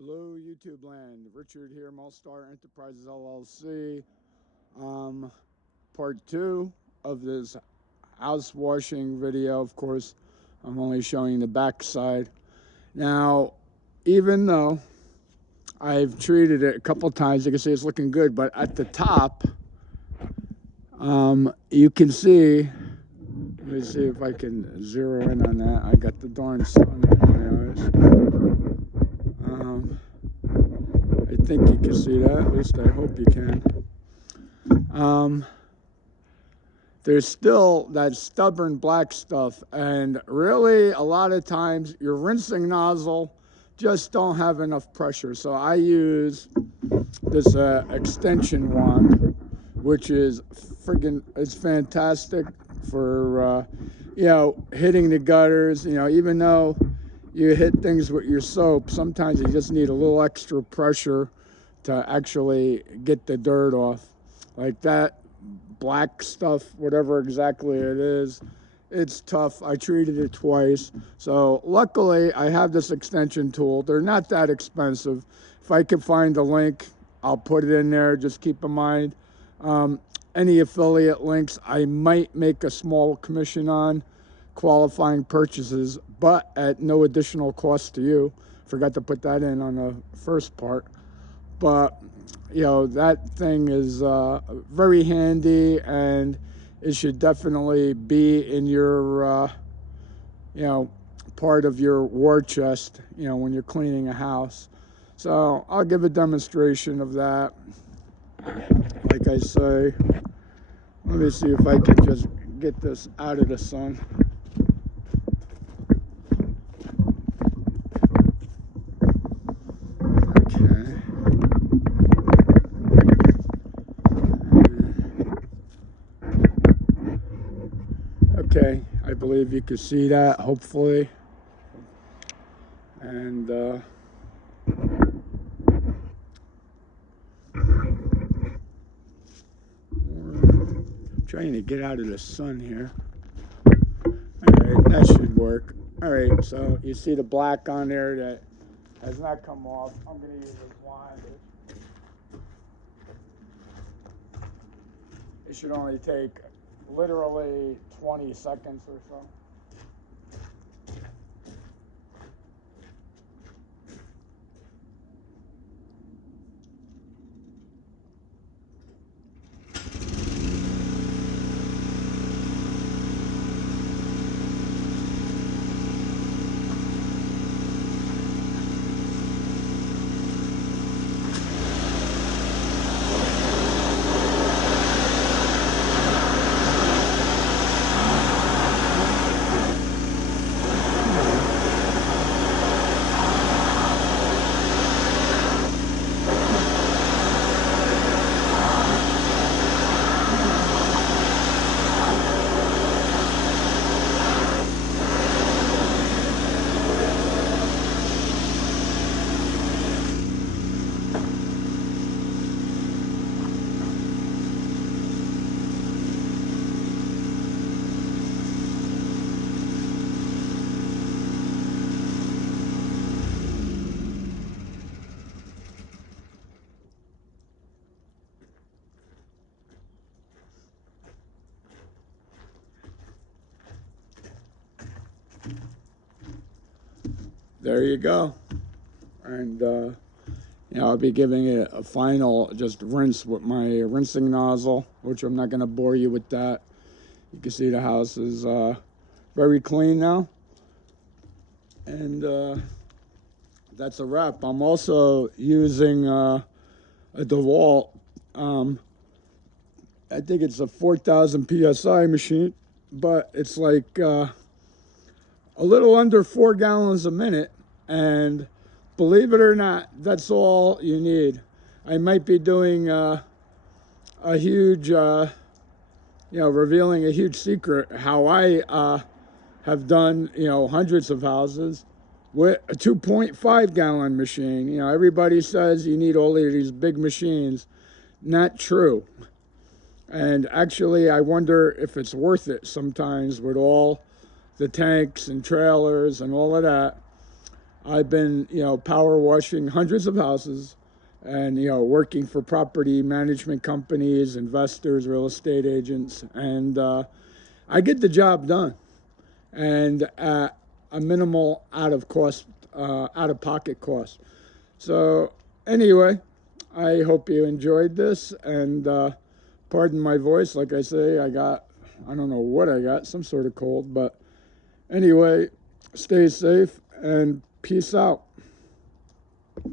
Hello, YouTube land. Richard here, Mulstar Enterprises LLC. Um, Part two of this house washing video. Of course, I'm only showing the back side. Now, even though I've treated it a couple times, you can see it's looking good, but at the top, you can see. Let me see if I can zero in on that. I got the darn sun in my eyes. I think you can see that. At least I hope you can. Um, there's still that stubborn black stuff, and really a lot of times your rinsing nozzle just don't have enough pressure. So I use this extension wand, which is it's fantastic for hitting the gutters. Even though you hit things with your soap, sometimes you just need a little extra pressure to actually get the dirt off. Like that black stuff, whatever exactly it is, it's tough. I treated it twice. So luckily I have this extension tool. They're not that expensive. If I can find a link, I'll put it in there. Just keep in mind, any affiliate links I might make a small commission on qualifying purchases, but at no additional cost to you. Forgot to put that in on the first part. But that thing is very handy, and it should definitely be in your part of your war chest when you're cleaning a house. So I'll give a demonstration of that. Like I say, let me see if I can just get this out of the sun. Okay. Okay, I believe you can see that, hopefully. And trying to get out of the sun here. All right, that should work. All right, so you see the black on there that has not come off. I'm going to use this wand. It should only take literally 20 seconds or so. There you go. And I'll be giving it a final just rinse with my rinsing nozzle, which I'm not going to bore you with that. You can see the house is very clean now. And that's a wrap. I'm also using a DeWalt. I think it's a 4,000 PSI machine, but it's like a little under 4 gallons a minute. And believe it or not, that's all you need. I might be doing a huge, revealing a huge secret how I have done, hundreds of houses with a 2.5 gallon machine. Everybody says you need all of these big machines. Not true. And actually, I wonder if it's worth it sometimes with all the tanks and trailers and all of that. I've been, power washing hundreds of houses and, working for property management companies, investors, real estate agents. And I get the job done and at a minimal out of pocket cost. So, anyway, I hope you enjoyed this. And pardon my voice. Like I say, I don't know what I got, some sort of cold. But anyway, stay safe and peace out.